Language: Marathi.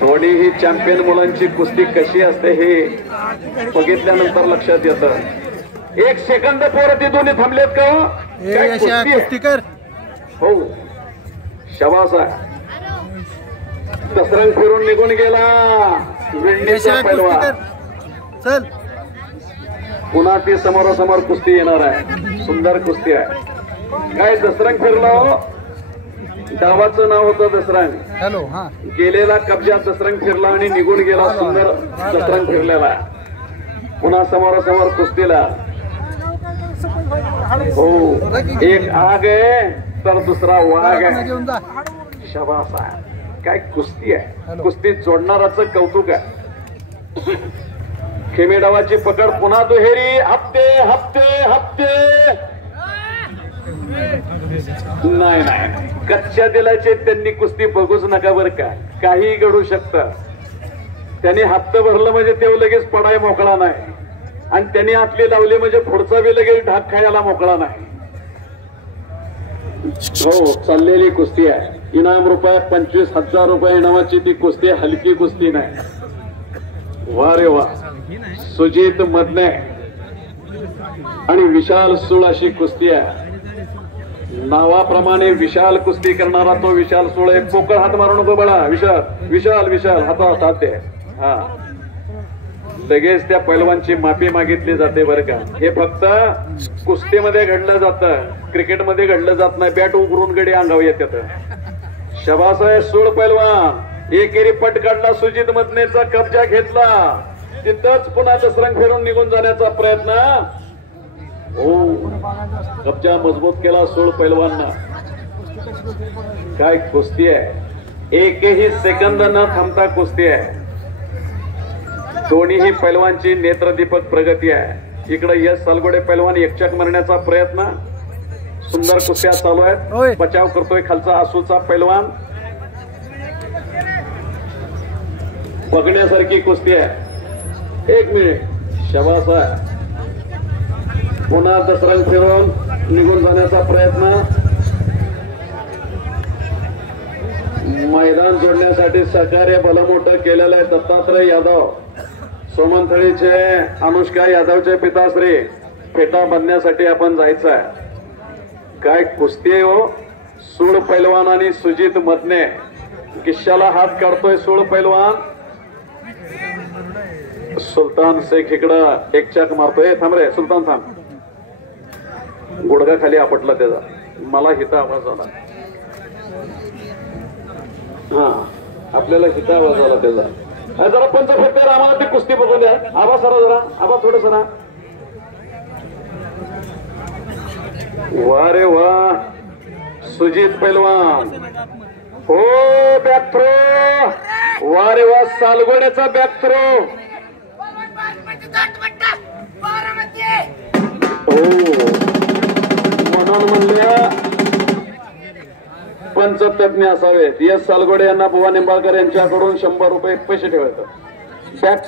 थोडी ही चॅम्पियन मुलांची कुस्ती कशी असते हे बघितल्यानंतर लक्षात येतं. 1 सेकंद पोरं ते दोन्ही थांबलेत का? काय कुस्ती कर हो. शबास आहे. दसरंग फिरून निघून गेला विंडीचा पैलवान. चल पुन्हा ती समोरासमोर कुस्ती येणार आहे. सुंदर कुस्ती आहे. काय दसरंग फिरला हो. डावाचं नाव होतं दसरंग. हॅलो. हा गेलेला कब्जा दसरंग फिरला आणि निघून गेला. सुंदर दसरंग फिरलेला. पुन्हा समोरासमोर कुस्तीला हो. एक आग आहे तर दुसरा वाघ आहे. शबास आहे. काय कुस्ती आहे. कुस्ती जोडणाराचं कौतुक आहे. खेमेडावाची पकड पुन्हा दुहेरी. हप्ते हप्ते हप्ते नाही नाही. कच्च्या दिलाचे त्यांनी कुस्ती बघूच नका बरं का. काही घडू शकतं. त्यांनी हप्ते भरलं म्हणजे ते लगेच पडाय मोकळा नाही आणि त्यांनी आतली लावली म्हणजे पुढचा बी लगेच ढाक खायला मोकळा नाही. हो चाललेली कुस्ती आहे. इनाम रुपये 25,000 रुपये इनामाची ती कुस्ती. हलकी कुस्ती नाही. वा रे वा. सुजित मदने आणि विशाल सूळ अशी कुस्ती आहे. नावाप्रमाणे विशाल कुस्ती करणारा तो विशाल सूळ. एक पोकळ हात मारू नको बळा. विशाल विशाल विशाल हातावर हात दे. हा लगेच त्या पैलवानची माफी मागितली जाते बरं का. हे फक्त कुस्तीमध्ये घडलं जातं. क्रिकेटमध्ये घडलं जात नाही. बॅट उघडून गडी अंगावर येतात. शबास आहे सूळ पैलवान. एकेरी पट काढला. सुजित मदनेचा कब्जा घेतला. तिथंच पुन्हा दसरंग फिरून निघून जाण्याचा प्रयत्न. हो कब्जा मजबूत केला सूळ पैलवानना. काय कुस्ती आहे. एकही सेकंद न थांबता कुस्ती आहे. दोन्हीही पैलवानची नेत्रदीपक प्रगती आहे. इकडे यश सालगोडे पैलवान एकचक मारण्याचा प्रयत्न. सुंदर कुस्त्या चालू आहेत. बचाव करतोय खालचा आसूचा पैलवान. बघण्यासारखी कुस्ती आहे. 1 मिनिट. शबास आहे. पुन्हा दसरंग फिरून निघून जाण्याचा प्रयत्न. मैदान जोडण्यासाठी सहकार्य भलमोठं केलेलं आहे दत्तात्रय यादव. सोमनथळीचे अनुष्का यादवचे पिताश्री. फेटा बांधण्यासाठी आपण जायचं आहे. काय कुस्ती आहे हो. सूळ पैलवान आणि सुजित मदने. किश्याला हात काढतोय सूळ पैलवान. सुलतान शेख इकडं एक चक मारतोय. थांब रे सुलतान थांब. गुडघा खाली आपटला त्याचा. मला हिता आवाज आला. हा आपल्याला हिता आवाज आला त्याचा. जरा पंच फक्त आम्हाला ती कुस्ती बघून द्या. आबा सरा जरा. आबा थोडं सरा. वा रे वा. सुजित पैलवान. हो बॅक थ्रो. वा रे वा. सालगोड्याचा बॅक थ्रो. हो म्हणून म्हणले पंचतज्ञ असावेत. यश सालगोडे यांना बुवा निंबाळकर यांच्याकडून 100 रुपये पैसे ठेवायचं. बॅक